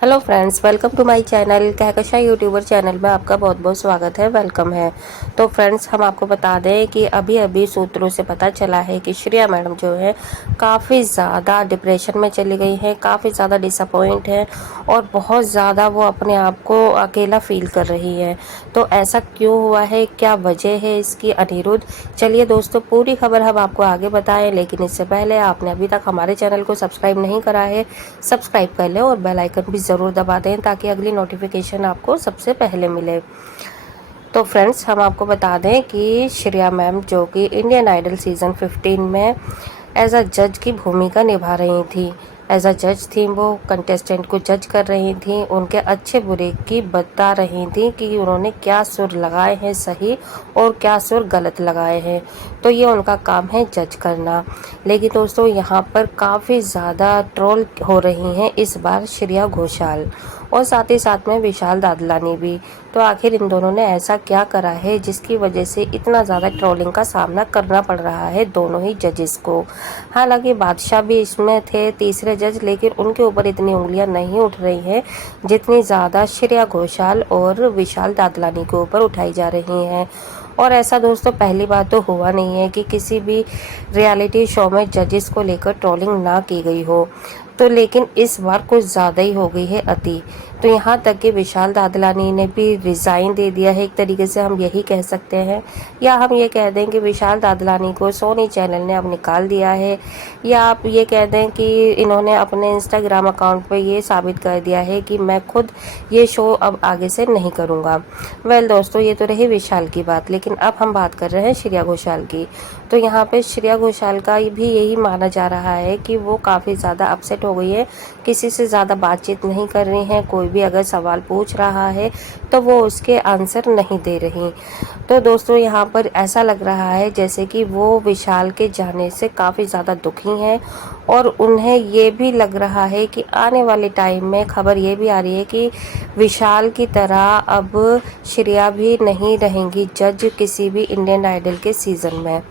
Hello friends, welcome to my channel Kahkasha youtuber channel में आपका बहुत बहुत स्वागत है, वेलकम है। तो फ्रेंड्स, हम आपको बता दें कि अभी अभी सूत्रों से पता चला है कि श्रेया मैडम जो है काफ़ी ज़्यादा डिप्रेशन में चली गई हैं, काफ़ी ज़्यादा डिसअपॉइंट है और बहुत ज़्यादा वो अपने आप को अकेला फील कर रही है। तो ऐसा क्यों हुआ है, क्या वजह है इसकी, अनिरुद्ध? चलिए दोस्तों, पूरी खबर हम आपको आगे बताएं, लेकिन इससे पहले आपने अभी तक हमारे चैनल को सब्सक्राइब नहीं करा है, सब्सक्राइब कर लें और बेल आइकन भी ज़रूर दबा दें ताकि अगली नोटिफिकेशन आपको सबसे पहले मिले। तो फ्रेंड्स, हम आपको बता दें कि श्रेया मैम जो कि इंडियन आइडल सीज़न 15 में एज अ जज की भूमिका निभा रही थी। एज अ जज थी, वो कंटेस्टेंट को जज कर रही थी, उनके अच्छे बुरे की बता रही थी कि उन्होंने क्या सुर लगाए हैं सही और क्या सुर गलत लगाए हैं। तो ये उनका काम है, जज करना। लेकिन दोस्तों, यहाँ पर काफ़ी ज़्यादा ट्रोल हो रही हैं इस बार श्रेया घोषाल और साथ ही साथ में विशाल दादलानी भी। तो आखिर इन दोनों ने ऐसा क्या करा है जिसकी वजह से इतना ज़्यादा ट्रोलिंग का सामना करना पड़ रहा है दोनों ही जजेस को? हालांकि बादशाह भी इसमें थे, तीसरे जज, लेकिन उनके ऊपर इतनी उंगलियां नहीं उठ रही हैं जितनी ज़्यादा श्रेया घोषाल और विशाल दादलानी के ऊपर उठाई जा रही हैं। और ऐसा दोस्तों पहली बार तो हुआ नहीं है कि किसी भी रियलिटी शो में जजेस को लेकर ट्रोलिंग ना की गई हो। तो लेकिन इस बार कुछ ज़्यादा ही हो गई है अति। तो यहाँ तक कि विशाल दादलानी ने भी रिज़ाइन दे दिया है, एक तरीके से हम यही कह सकते हैं, या हम ये कह दें कि विशाल दादलानी को सोनी चैनल ने अब निकाल दिया है, या आप ये कह दें कि इन्होंने अपने इंस्टाग्राम अकाउंट पे ये साबित कर दिया है कि मैं खुद ये शो अब आगे से नहीं करूँगा। वेल दोस्तों, ये तो रही विशाल की बात, लेकिन अब हम बात कर रहे हैं श्रेया घोषाल की। तो यहाँ पे श्रेया घोषाल का भी यही माना जा रहा है कि वो काफ़ी ज़्यादा अपसेट हो गई है, किसी से ज़्यादा बातचीत नहीं कर रही हैं, कोई भी अगर सवाल पूछ रहा है तो वो उसके आंसर नहीं दे रही। तो दोस्तों, यहाँ पर ऐसा लग रहा है जैसे कि वो विशाल के जाने से काफ़ी ज़्यादा दुखी हैं और उन्हें ये भी लग रहा है कि आने वाले टाइम में खबर ये भी आ रही है कि विशाल की तरह अब श्रेया भी नहीं रहेंगी जज किसी भी इंडियन आइडल के सीज़न में।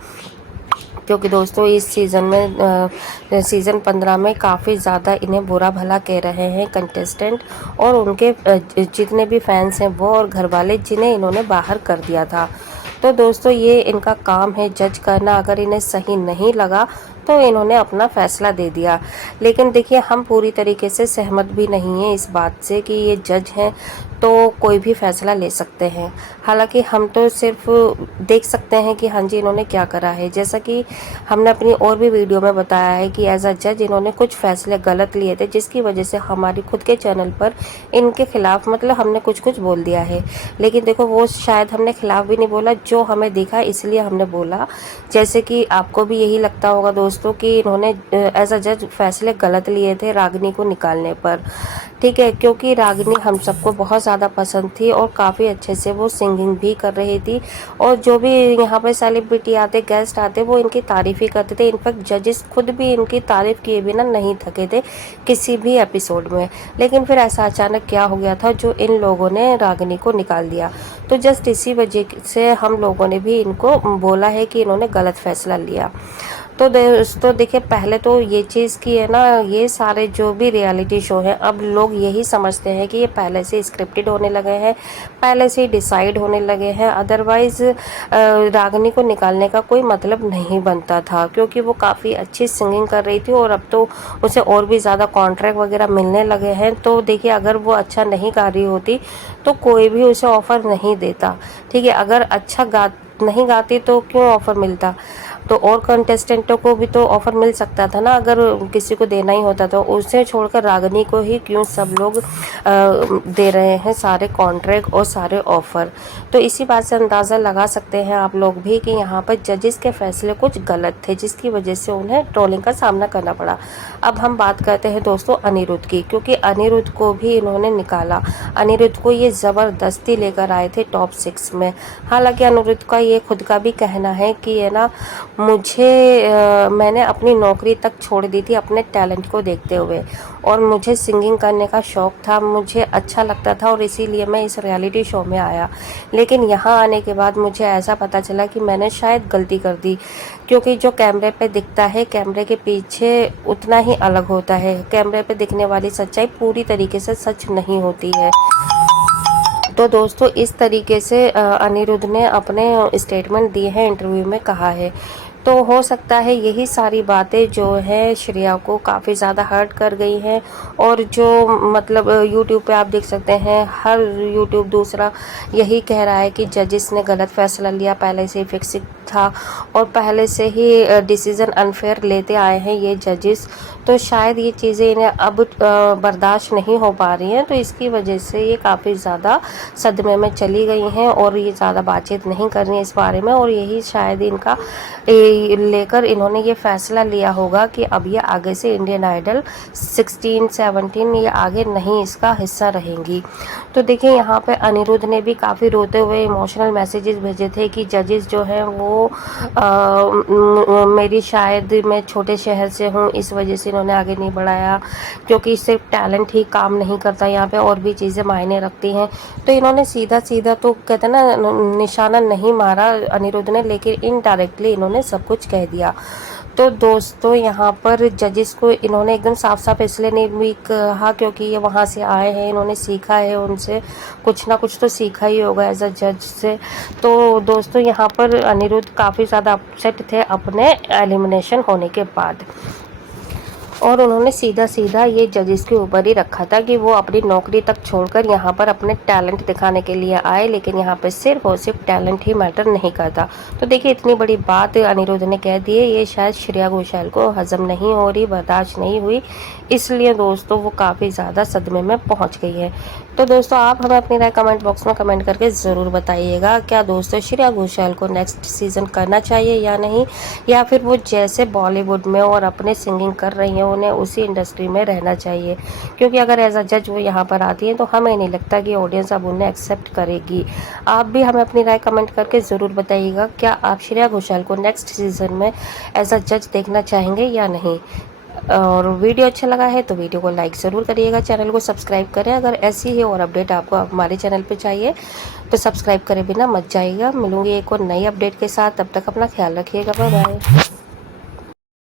क्योंकि दोस्तों, इस सीज़न में सीज़न 15 में काफ़ी ज़्यादा इन्हें बुरा भला कह रहे हैं कंटेस्टेंट और उनके जितने भी फैंस हैं वो और घर वाले, जिन्हें इन्होंने बाहर कर दिया था। तो दोस्तों, ये इनका काम है जज करना। अगर इन्हें सही नहीं लगा तो इन्होंने अपना फैसला दे दिया। लेकिन देखिए, हम पूरी तरीके से सहमत भी नहीं हैं इस बात से कि ये जज हैं तो कोई भी फैसला ले सकते हैं। हालांकि हम तो सिर्फ देख सकते हैं कि हाँ जी, इन्होंने क्या करा है। जैसा कि हमने अपनी और भी वीडियो में बताया है कि एज अ जज इन्होंने कुछ फैसले गलत लिए थे, जिसकी वजह से हमारी खुद के चैनल पर इनके खिलाफ मतलब हमने कुछ कुछ बोल दिया है। लेकिन देखो, वो शायद हमने खिलाफ भी नहीं बोला, जो हमें दिखा इसलिए हमने बोला। जैसे कि आपको भी यही लगता होगा दोस्तों कि इन्होंने एज अ जज फैसले गलत लिए थे रागिनी को निकालने पर, ठीक है, क्योंकि रागिनी हम सबको बहुत ज़्यादा पसंद थी और काफ़ी अच्छे से वो सिंगिंग भी कर रही थी और जो भी यहाँ पर सेलिब्रिटी आते, गेस्ट आते, वो इनकी तारीफ़ ही करते थे। इनफैक्ट जजेस खुद भी इनकी तारीफ़ किए बिना नहीं थके थे किसी भी एपिसोड में। लेकिन फिर ऐसा अचानक क्या हो गया था जो इन लोगों ने रागिनी को निकाल दिया? तो जस्ट इसी वजह से हम लोगों ने भी इनको बोला है कि इन्होंने गलत फैसला लिया। तो दोस्तों देखिए, पहले तो ये चीज़ की है ना, ये सारे जो भी रियलिटी शो हैं अब लोग यही समझते हैं कि ये पहले से स्क्रिप्टेड होने लगे हैं, पहले से डिसाइड होने लगे हैं। अदरवाइज़ रागिनी को निकालने का कोई मतलब नहीं बनता था, क्योंकि वो काफ़ी अच्छी सिंगिंग कर रही थी और अब तो उसे और भी ज़्यादा कॉन्ट्रैक्ट वगैरह मिलने लगे हैं। तो देखिए, अगर वो अच्छा नहीं गा रही होती तो कोई भी उसे ऑफ़र नहीं देता, ठीक है। अगर अच्छा नहीं गाती तो क्यों ऑफ़र मिलता? तो और कंटेस्टेंटों को भी तो ऑफ़र मिल सकता था ना, अगर किसी को देना ही होता तो। उसे छोड़कर रागिनी को ही क्यों सब लोग दे रहे हैं सारे कॉन्ट्रैक्ट और सारे ऑफ़र? तो इसी बात से अंदाज़ा लगा सकते हैं आप लोग भी कि यहाँ पर जजेस के फैसले कुछ गलत थे, जिसकी वजह से उन्हें ट्रोलिंग का सामना करना पड़ा। अब हम बात करते हैं दोस्तों अनिरुद्ध की, क्योंकि अनिरुद्ध को भी इन्होंने निकाला। अनिरुद्ध को ये ज़बरदस्ती लेकर आए थे टॉप 6 में। हालांकि अनिरुद्ध का ये खुद का भी कहना है कि है ना, मैंने अपनी नौकरी तक छोड़ दी थी अपने टैलेंट को देखते हुए, और मुझे सिंगिंग करने का शौक़ था, मुझे अच्छा लगता था और इसीलिए मैं इस रियलिटी शो में आया। लेकिन यहाँ आने के बाद मुझे ऐसा पता चला कि मैंने शायद गलती कर दी, क्योंकि जो कैमरे पे दिखता है कैमरे के पीछे उतना ही अलग होता है। कैमरे पे दिखने वाली सच्चाई पूरी तरीके से सच नहीं होती है। तो दोस्तों इस तरीके से अनिरुद्ध ने अपने स्टेटमेंट दिए हैं, इंटरव्यू में कहा है। तो हो सकता है यही सारी बातें जो है श्रेया को काफ़ी ज़्यादा हर्ट कर गई हैं, और जो मतलब यूट्यूब पे आप देख सकते हैं हर यूट्यूब दूसरा यही कह रहा है कि जजेस ने गलत फैसला लिया, पहले से ही फिक्सिंग था और पहले से ही डिसीज़न अनफेयर लेते आए हैं ये जजेस। तो शायद ये चीज़ें इन्हें अब बर्दाश्त नहीं हो पा रही हैं, तो इसकी वजह से ये काफ़ी ज़्यादा सदमे में चली गई हैं और ये ज़्यादा बातचीत नहीं कर रही हैं इस बारे में। और यही शायद इनका लेकर इन्होंने ये फैसला लिया होगा कि अब ये आगे से इंडियन आइडल 16-17 ये आगे नहीं इसका हिस्सा रहेंगी। तो देखिए यहाँ पे अनिरुद्ध ने भी काफ़ी रोते हुए इमोशनल मैसेजेस भेजे थे कि जजेस जो हैं वो मेरी शायद मैं छोटे शहर से हूँ, इस वजह से इन्होंने आगे नहीं बढ़ाया, क्योंकि सिर्फ टैलेंट ही काम नहीं करता, यहाँ पे और भी चीज़ें मायने रखती हैं। तो इन्होंने सीधा सीधा तो कहते हैं ना निशाना नहीं मारा अनिरुद्ध ने, लेकिन इनडायरेक्टली इन्होंने सब कुछ कह दिया। तो दोस्तों यहाँ पर जजेस को इन्होंने एकदम साफ साफ इसलिए नहीं भी कहा क्योंकि ये वहाँ से आए हैं, इन्होंने सीखा है, उनसे कुछ ना कुछ तो सीखा ही होगा एज अ जज से। तो दोस्तों यहाँ पर अनिरुद्ध काफ़ी ज़्यादा अपसेट थे अपने एलिमिनेशन होने के बाद, और उन्होंने सीधा सीधा ये जजेस के ऊपर ही रखा था कि वो अपनी नौकरी तक छोड़कर यहाँ पर अपने टैलेंट दिखाने के लिए आए, लेकिन यहाँ पर सिर्फ और सिर्फ टैलेंट ही मैटर नहीं करता। तो देखिए इतनी बड़ी बात अनिरुद्ध ने कह दी है, ये शायद श्रेया घोषाल को हजम नहीं हो रही, बर्दाश्त नहीं हुई, इसलिए दोस्तों वो काफ़ी ज़्यादा सदमे में पहुँच गई है। तो दोस्तों आप हमें अपनी राय कमेंट बॉक्स में कमेंट करके ज़रूर बताइएगा, क्या दोस्तों श्रेया घोषाल को नेक्स्ट सीज़न करना चाहिए या नहीं, या फिर वो जैसे बॉलीवुड में और अपने सिंगिंग कर रही हैं उन्हें उसी इंडस्ट्री में रहना चाहिए। क्योंकि अगर एज अ जज वो यहाँ पर आती हैं तो हमें नहीं लगता कि ऑडियंस अब उन्हें एक्सेप्ट करेगी। आप भी हमें अपनी राय कमेंट करके ज़रूर बताइएगा, क्या आप श्रेया घोषाल को नेक्स्ट सीज़न में एज अ जज देखना चाहेंगे या नहीं। और वीडियो अच्छा लगा है तो वीडियो को लाइक ज़रूर करिएगा, चैनल को सब्सक्राइब करें। अगर ऐसी ही और अपडेट आपको हमारे चैनल पे चाहिए तो सब्सक्राइब करे बिना मत जाइएगा। मिलूंगी एक और नई अपडेट के साथ, तब तक अपना ख्याल रखिएगा, बाय बाय।